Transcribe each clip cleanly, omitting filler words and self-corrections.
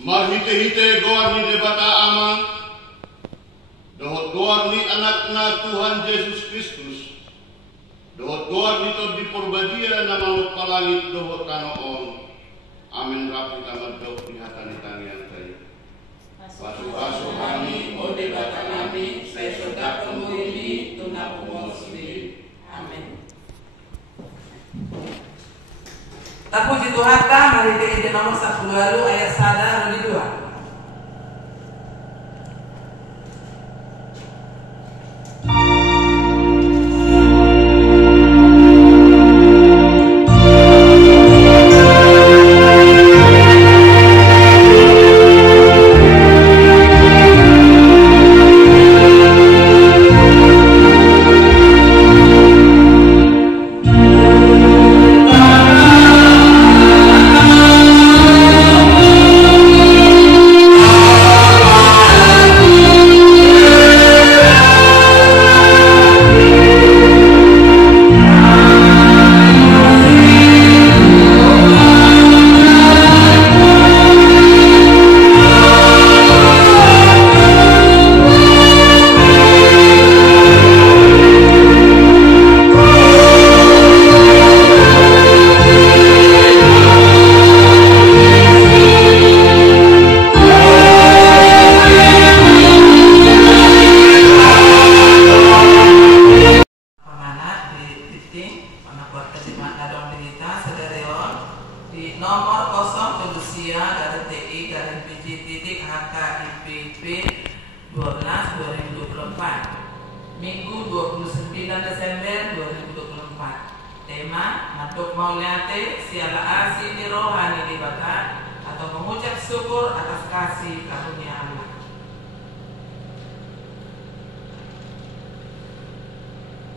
Marhite-hite goar ni debata ama, dohot goar ni anak-anak Tuhan Yesus Kristus, dohot goar ni to diporbadia na mangut palangit dohot kanoon. Amin rapi tamat dok di hatani tangian tayo. Pasu-pasu kami, o debata kami, saya sudah temu ini, tunap umosli. Amin. Terpuji Tuhan, mari kita nomor 10 ayat 1 dan 2. Minggu 29 Desember 2024. Tema Matuk Mauliate Siala Asi di Rohani di Bata atau mengucap syukur atas kasih karunia Allah.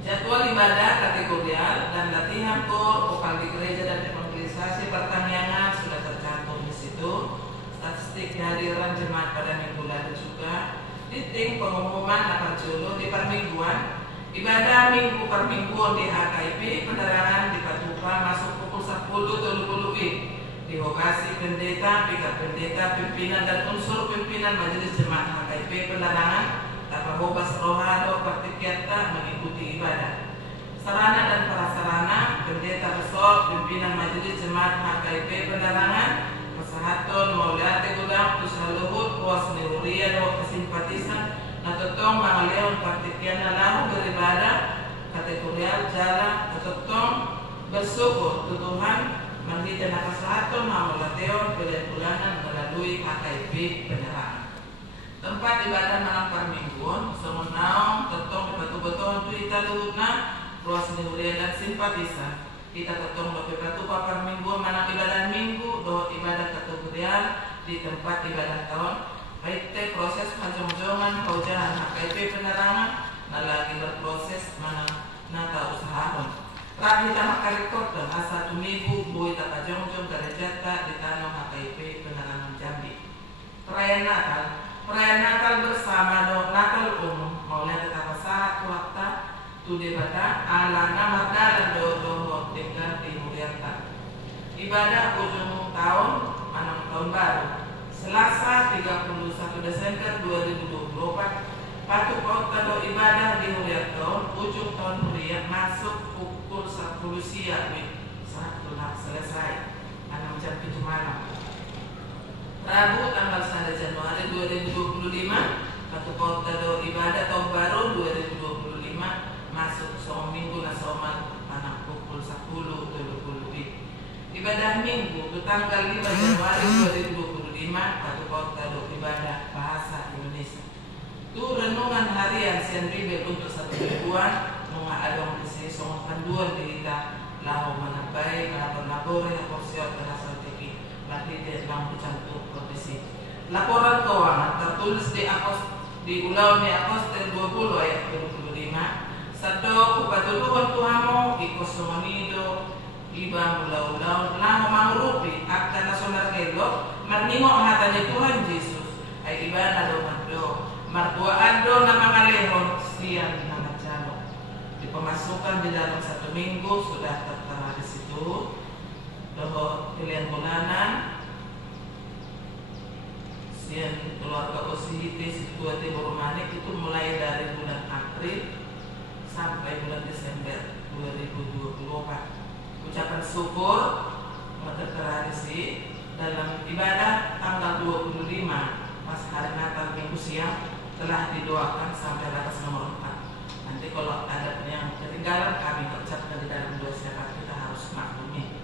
Jadwal ibadah kategorial dan latihan kor, vokal di gereja dan evangelisasi pertaniangan sudah tercantum di situ. Statistik kehadiran jemaat pada minggu lalu juga. Titik pengumuman akan julu di permingguan ibadah minggu per minggu di HKIP penerangan di Patupa masuk pukul 10.30 di lokasi pendeta, pikat pendeta, pimpinan dan unsur pimpinan majelis jemaat HKIP penerangan tanpa bobas rohano praktikyata mengikuti ibadah. Sarana dan prasarana pendeta besok pimpinan majelis jemaat HKIP penerangan Sahaton Mauliate Gudang Tusah Luhut Puas Niuria Dawak Kesimpatisan Natotong Mangaleon Praktikian Nalahu beribadah kategorial jala Natotong bersyukur Tuhan menghidupkan Sahaton Mauliateon pilihan bulanan melalui HKIP penerangan. Tempat ibadah malam permingguan semenau Totong betul-betul Tuita Luhutna Puas Niuria dan Simpatisan. Kita ketemu lebih bertupa per minggu mana ibadah minggu doa ibadah kategorial di tempat ibadah tahun baik teh proses panjang-jangan kaujahan HKIP penerangan nah lagi berproses mana nata usaha rapi tamak rekod dan asa tu minggu bui tak pajong-jong garejata di tanah HKIP penerangan Jambi. Perayaan Natal bersama doa Natal umum mulai tetap saat waktu tu debata ala nama dalam doa dengan timuriata. Ibadah ujung tahun manang tahun baru Selasa 31 Desember 2024 Patu kota do ibadah di Huriat tahun ujung tahun Huriat masuk pukul 10 siang satu selesai 6 jam 7 malam. Rabu tanggal 1 Januari 2025 Patu kota do ibadah tahun baru 2025 masuk seorang minggu na seorang anak pukul 10.20. Ibadah minggu ke tanggal 5 Januari 2025 Patu kota do ibadah bahasa Indonesia. Tu renungan harian sian ribet untuk 1 mingguan nunga adong di sini seorang panduan dirita lahu manabai melabor-labore porsiot dan asal teki lagi dia dalam dicantum profesi. Laporan keuangan tertulis di ulang Apostel 20 ayat 25. Sado kupatuluan tuhamo ikosomonido iba ulau-ulau lang mangurupi akta nasional kelo marningo hatanya Tuhan Yesus ay iba na do martuaan do na mga lehon siyan na jalo. Dipemasukkan di dalam 1 minggu sudah tertera di situ doho pilihan bulanan CIP Situa Timur Manik itu mulai dari bulan April sampai bulan Desember 2024. Ucapan syukur terrealisasi dalam ibadah tanggal 25 pas hari Natal Minggu siang telah didoakan sampai ratas nomor 4. Nanti kalau ada yang ketinggalan kami ucapkan di dalam doa syafaat, kita harus maklumi.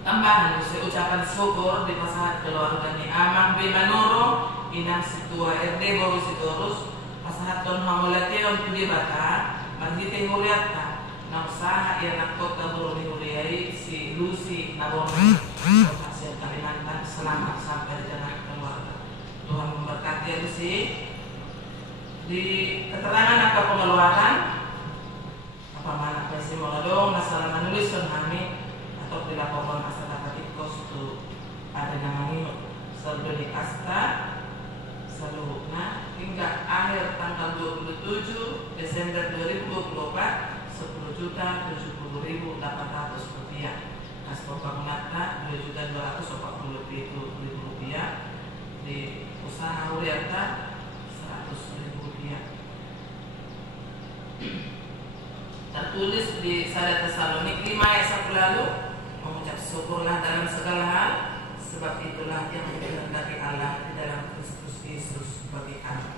Tambahan ucapan syukur di pasahat keluarga ni Amang B. Manoro, Inang Situa RD Boru Sitorus, pasahat Ton Hamulation Pudi Bata, Manggite Muliata, Nausaha Ianak Kota Boru Nihuliai, si Lucy Nabongi, Hasil Kalimantan, selamat sampai di tanah keluarga. Tuhan memberkati Lucy. Di keterangan angka pengeluaran, apa mana pesi moladong, masalah menulis kami atau dilaporkan masyarakat ikos itu ada namanya saldo di kasta seluruhnya hingga akhir tanggal 27 Desember 2024 10.070.800 rupiah. Kas pokok menata 2.240.000 rupiah, di usaha Uriata 100.000 rupiah. Tertulis di Sada Tesalonik 5 ayat 1 lalu, mengucap syukurlah dalam segala hal, sebab itulah yang dikehendaki Allah di dalam Kristus Yesus bagi kami.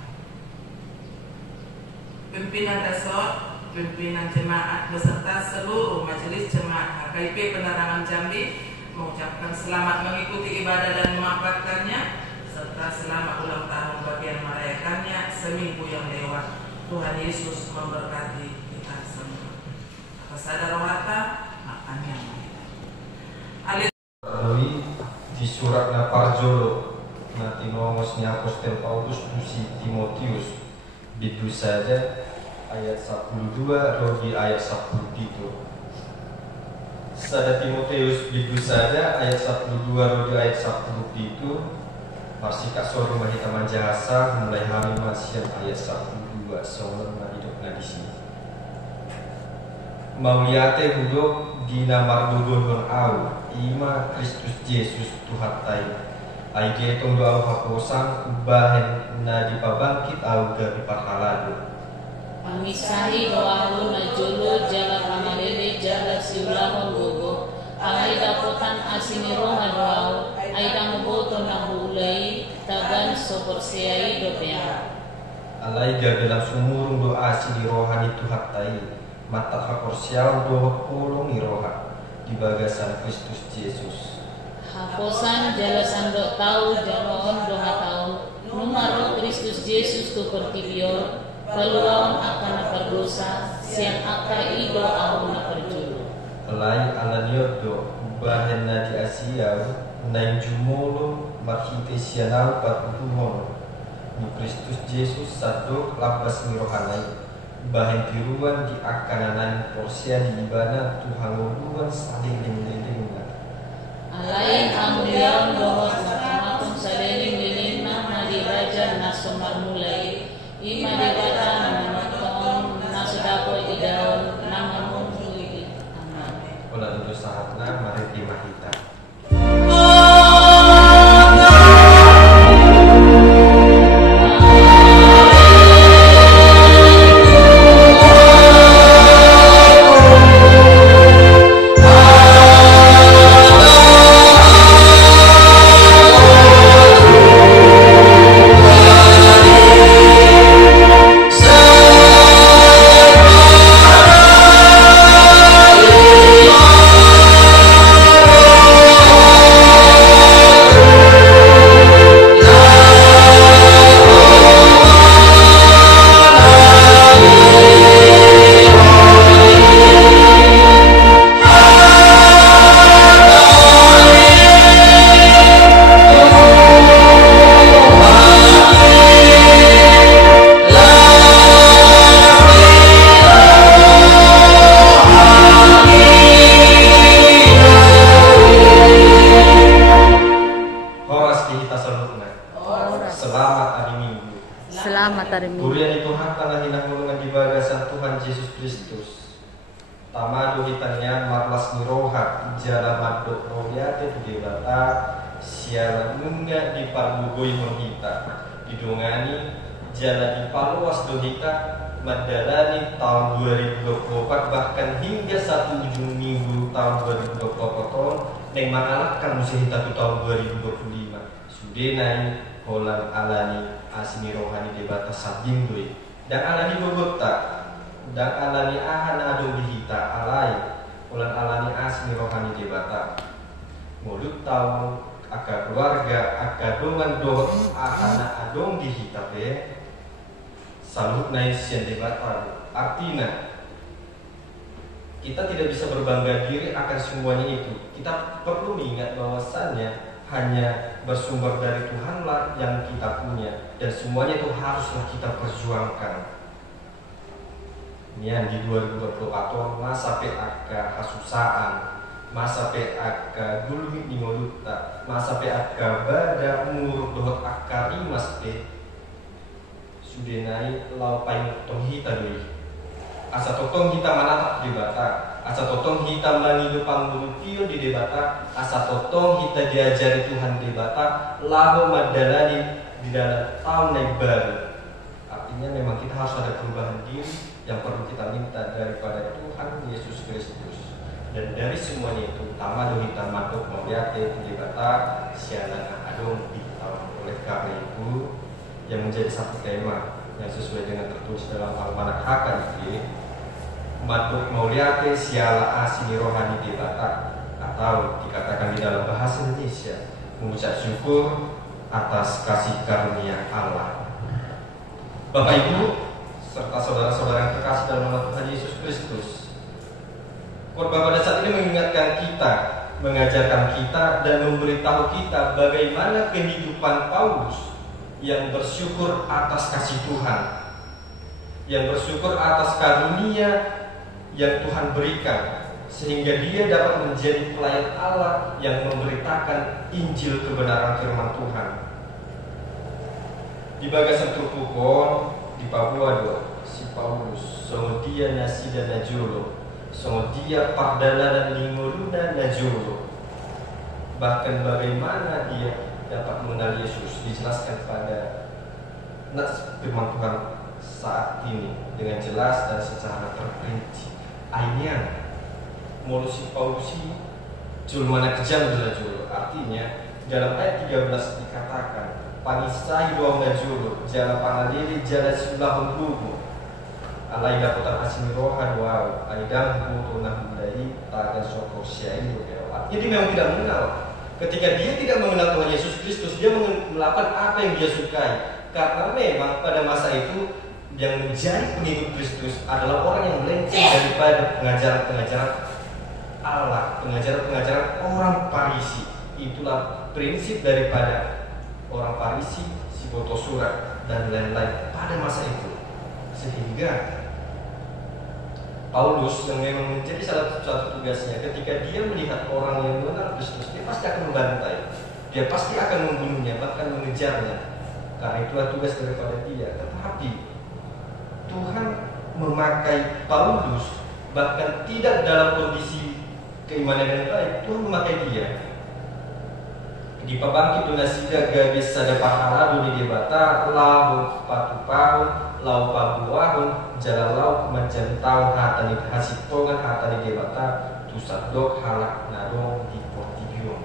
Pimpinan resort, pimpinan jemaat beserta seluruh majelis jemaat HKIP Penerangan Jambi mengucapkan selamat mengikuti ibadah dan memanfaatkannya, serta selamat ulang tahun bagi yang merayakannya seminggu yang lewat. Tuhan Yesus memberkati kita semua. Atas sadar rohata, makan yang di surat na Parjolo na tinongos ni Apostel Paulus si Timotius bidu saja ayat 12 rogi ayat 10 Sada Timotius bidu saja ayat 12 rogi ayat 10 masih kasor rumah hitaman jahasa mulai hamil masih ayat 12 soalnya na hidup na di sini mauliate hudok di namar dudon au ima Kristus Yesus Tuhan tai aige tong doa haposang ubahen na dipabangkit au dari parhalado pamisahi doa na jolo jala kamarele jala siulahon gogo ay dapotan asini roha doa ay damoboto na hulay tagan soporsiai dopea alai dalam sumurung doa sini rohani Tuhan tai mata haporsiau doa kolong roha di bagasan Kristus Yesus. Haposan jalasan do tau jaloon doha taon numaro Kristus Yesus tu pertibior peluang akan perdosa siang akan ido au na perjulu. Pelai alaniot do bahen na di Asia naing jumolo marhite sianal patuhon ni Kristus Yesus satu lapas mirohanai bahan tiruan di akananan porsia di ibana Tuhan ngobuan saling lilingna alai hamulian dohot makamatong saliling lilingna na di raja na sumarmulay ima di bata na manotong na sudapo idaon na mamunduy. Amen. Wala dulu saatna mari dimahita Kurian itu hatang hinang mulungan di bagasan Tuhan Yesus Kristus. Tamado hitannya marlas niroha jala madok rohyate di debata sialan munga di parbugoy monhita di didongani jalani paluas dohita madalani tahun 2024 bahkan hingga 1 ujung minggu tahun 2024 yang mengalahkan musim hita tahun 2025 sudenai holan alani asmi rohani debata sabing doi dan alani bogota dan alani ahan adong dihita alai holan alani asmi rohani debata mulut tahun aka keluarga aka dongan doh ahana adong dihita pe salut naik sian debata artinya kita tidak bisa berbangga diri akan semuanya itu. Kita perlu mengingat bahwasannya hanya bersumber dari Tuhanlah yang kita punya dan semuanya itu haruslah kita perjuangkan. Ini di 2024 masa PAK hasusaan, masa PAK gulmi di ngoluta, masa PAK bada muruk dohot akari mas pe sudah naik lau paling tong hita doi asa totong kita manatap di bata asa totong kita menghidupkan burukio di debata asa totong kita diajari Tuhan di bata lalu madalani di dalam tahun naik baru. Artinya memang kita harus ada perubahan diri yang perlu kita minta daripada Tuhan Yesus Kristus dan dari semuanya itu utama dohita matuk melihat di debata sialan adong di tahun. Oleh karena itu yang menjadi satu tema yang sesuai dengan tertulis dalam Almanak HKIP Matuk Mauliate Siala Asini Rohani Debata atau dikatakan di dalam bahasa Indonesia mengucap syukur atas kasih karunia Allah. Bapak Ibu serta saudara-saudara yang terkasih dalam nama Tuhan Yesus Kristus, khotbah pada saat ini mengingatkan kita, mengajarkan kita dan memberitahu kita bagaimana kehidupan Paulus yang bersyukur atas kasih Tuhan, yang bersyukur atas karunia yang Tuhan berikan, sehingga dia dapat menjadi pelayan Allah yang memberitakan Injil kebenaran firman Tuhan. Di bagasan Trupukon, di Papua si Paulus, dia nasida najulo, dia pardala dan linguruna najulo. Bahkan bagaimana dia dapat mengenal Yesus dijelaskan pada nas firman Tuhan saat ini dengan jelas dan secara terperinci. Ainian molusi Paulusi jul mana kejam jul artinya dalam ayat 13 dikatakan panisai doang najul jala panalili jala sulahun bubu alai daputan asmi rohan wow aidam butuh nahudai tagan sokok syairu. Jadi memang tidak mengenal. Ketika dia tidak mengenal Tuhan Yesus Kristus, dia melakukan apa yang dia sukai. Karena memang pada masa itu yang menjadi pengikut Kristus adalah orang yang melenceng daripada pengajaran-pengajaran Allah, pengajaran-pengajaran orang Farisi. Itulah prinsip daripada orang Farisi, si boto surat dan lain-lain pada masa itu. Sehingga Paulus yang memang menjadi salah satu tugasnya ketika dia melihat orang yang mengenal Kristus, dia pasti akan membantai, dia pasti akan membunuhnya, bahkan mengejarnya. Karena itulah tugas daripada dia. Tetapi Tuhan memakai Paulus bahkan tidak dalam kondisi keimanan yang baik. Tuhan memakai dia. Di pabangkit donasida gabis sada pahala duni debata lahu patupahun lau pabuahun jalalau menjentau hatani hasitongan hatani debata tusadok halak narong di portigium.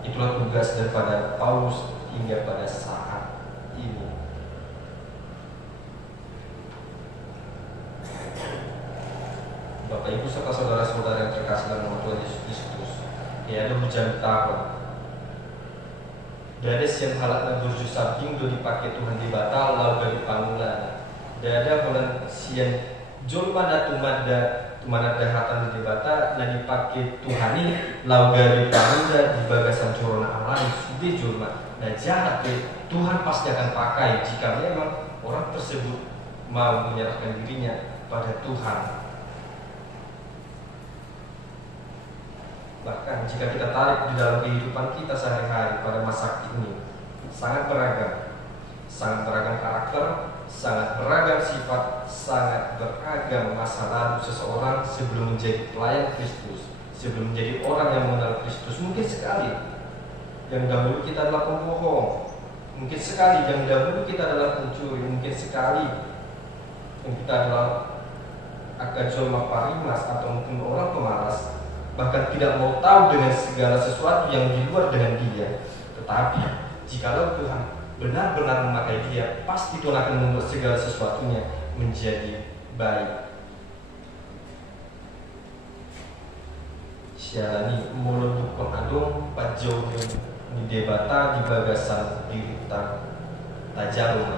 Itulah tugas daripada Paulus hingga pada saat ini. Bapak Ibu serta saudara-saudara yang terkasih dalam Tuhan Yesus Kristus, ya ada hujan tahun. Dada siang halakna burju samping do dipakai Tuhan di batal lau dari pangulan. Dada kolan siang jol mana tumada hatan di bata dan dipakai Tuhani lau dari pangulan di bagasan corona alai sudah jol mana. Nah jahat Tuhan pasti akan pakai jika memang orang tersebut mau menyerahkan dirinya pada Tuhan. Bahkan jika kita tarik di dalam kehidupan kita sehari-hari pada masa ini, sangat beragam karakter, sangat beragam sifat, sangat beragam masa lalu seseorang sebelum menjadi pelayan Kristus, sebelum menjadi orang yang mengenal Kristus. Mungkin sekali yang dahulu kita adalah pembohong, Mungkin sekali yang dahulu kita adalah pencuri, mungkin sekali yang kita adalah akajolma parimas atau mungkin orang pemalas, bahkan tidak mau tahu dengan segala sesuatu yang di luar dengan dia. Tetapi jikalau Tuhan benar-benar memakai dia, pasti Tuhan akan membuat segala sesuatunya menjadi baik. Sialani mulut pengadung pajau ni debata di bagasan dirita Tajaroma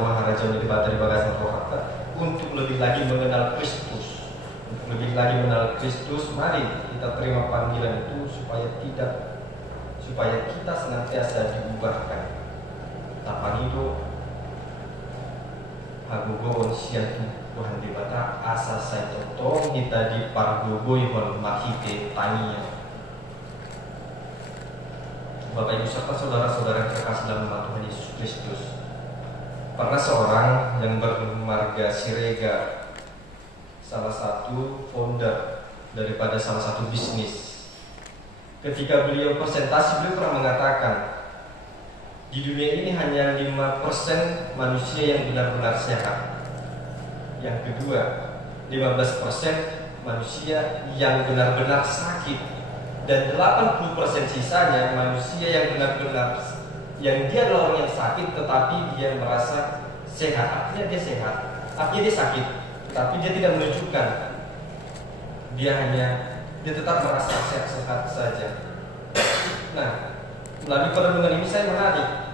maharaja ni debata di bagasan rohaka untuk lebih lagi mengenal Kristus. Untuk lebih lagi mengenal Kristus, mari kita terima panggilan itu supaya kita senantiasa diubahkan. Tapan itu hagugoon siang Tuhan debata asa saya totong kita di pargogoi hon mahite tania. Bapak Ibu serta saudara-saudara kekasih dalam nama Tuhan Yesus Kristus, pernah seorang yang bermarga Sirega, salah satu founder daripada salah satu bisnis. Ketika beliau presentasi, beliau pernah mengatakan, di dunia ini hanya 5% manusia yang benar-benar sehat. Yang kedua, 15% manusia yang benar-benar sakit. Dan 80% sisanya manusia yang benar-benar, yang dia adalah orang yang sakit tetapi dia merasa sehat. Artinya dia sehat, artinya dia sakit, tetapi dia tidak menunjukkan. Dia tetap merasa sehat saja. Nah, melalui perenungan ini saya menarik.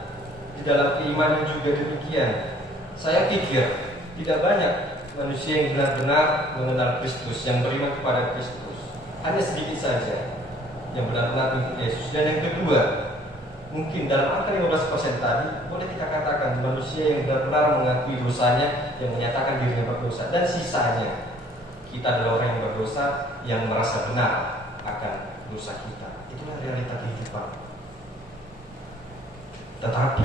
Di dalam keimanan juga demikian. Saya pikir tidak banyak manusia yang benar-benar mengenal Kristus, yang beriman kepada Kristus. Hanya sedikit saja yang benar-benar mengikuti Yesus. Dan yang kedua, mungkin dalam angka 15% tadi boleh kita katakan manusia yang benar-benar mengakui dosanya, yang menyatakan dirinya berdosa. Dan sisanya, kita adalah orang yang berdosa, yang merasa benar akan dosa kita. Itulah realita kehidupan. Tetapi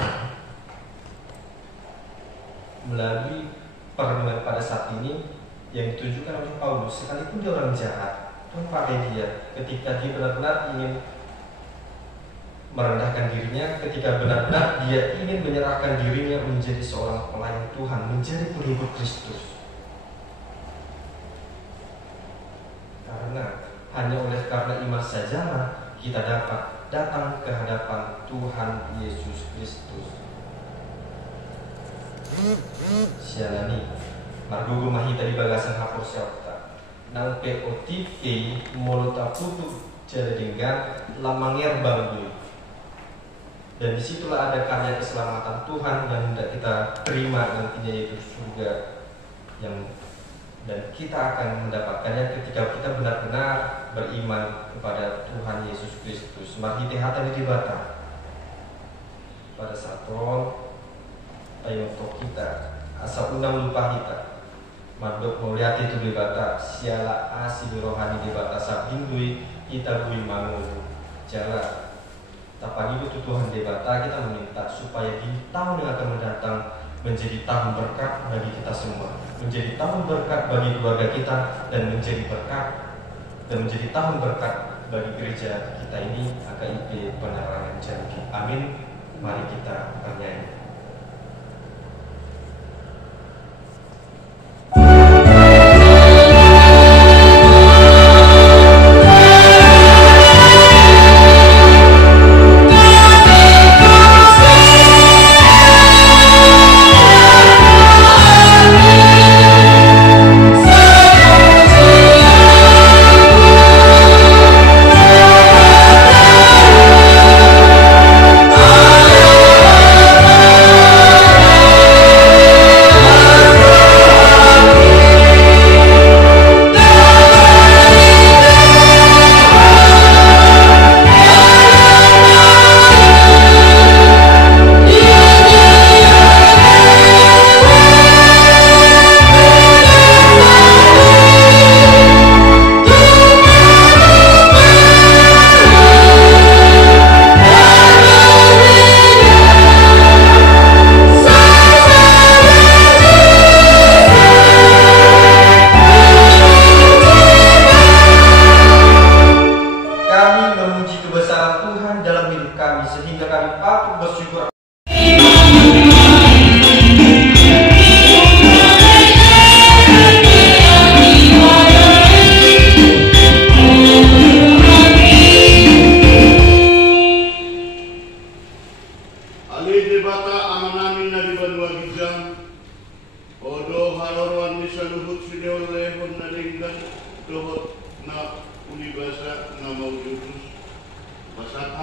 melalui perenungan pada saat ini yang ditunjukkan oleh Paulus, sekalipun dia orang jahat, Tuhan pakai dia ketika dia benar-benar ingin merendahkan dirinya, ketika benar-benar dia ingin menyerahkan dirinya menjadi seorang pelayan Tuhan, menjadi pengikut Kristus. Karena hanya karena iman sajalah kita dapat datang ke hadapan Tuhan Yesus Kristus. Sialani margogo mahita di bagasan hapur syauta nang POTK molota putu jaladenggan lamangir bangui. Dan disitulah ada karya keselamatan Tuhan yang hendak kita terima nantinya, yaitu surga, dan kita akan mendapatkannya ketika kita benar-benar beriman kepada Tuhan Yesus Kristus. Marhite hata di bata pada saton tayo kita asa unang lupa kita madok mauliati itu di bata siala asi rohani di bata sabindui kita bui mangun jala. Tapi itu Tuhan di bata kita meminta supaya di tahun yang akan mendatang menjadi tahun berkat bagi kita semua, menjadi tahun berkat bagi keluarga kita, dan menjadi berkat dan menjadi tahun berkat bagi gereja kita ini, AKIP Penerangan Janji. Amin. Mari kita bernyanyi.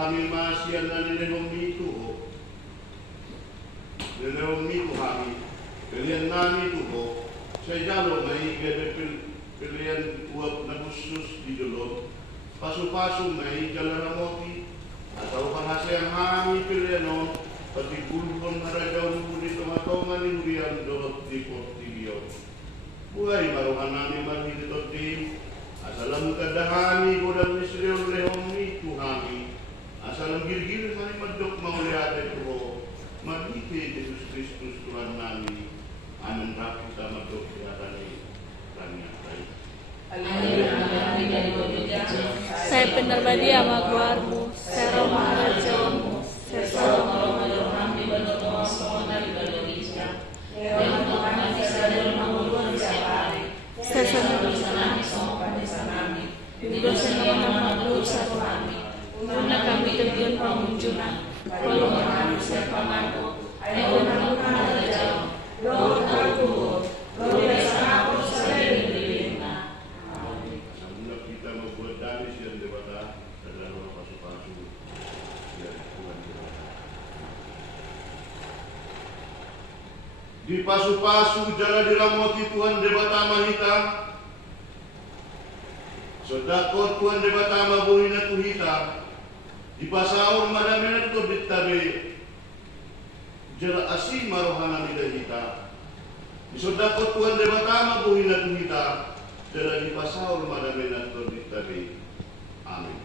kami masian na ninong mito ho. Ninong mito kami. Pilihan namin ito ho. Sa jalo may pilihan uwag na gusus di dulot. Paso-paso may jalaramoti. Atau panghasayang hami pilihan ho. Pati bulbon harajaw mo dito matongan ni Urian dolot di Portillo. Buhay maruhan namin marhidot din. Asalam kadahani ko daw ni Sriyo Lehong ni Tuhami. Asalam gil-gil mani madok mauliate ko. Magiti Jesus Kristus Tuhan namin. Amin rapi sa madok sihatani kanya tayo. Saya benar-benar amaguarmu, saya romaharajamu, saya selalu Una kami terjun pengunjungan, walau kami sepamaku, ayo namun ada jauh, doa aku, doa aku sering dibina. Sebelum kita membuat danis yang daripada adalah pasu-pasu dari Tuhan. Di pasu-pasu jalan diramoti Tuhan debata mahita. Sodakot Tuhan debata mabuhina tuhita. Di pasaur madamena to bitabe. Jala asim marohana midahita. Di sodakot Tuhan debata mabuhina tuhita. Jala di pasaur madamena to bitabe. Amin.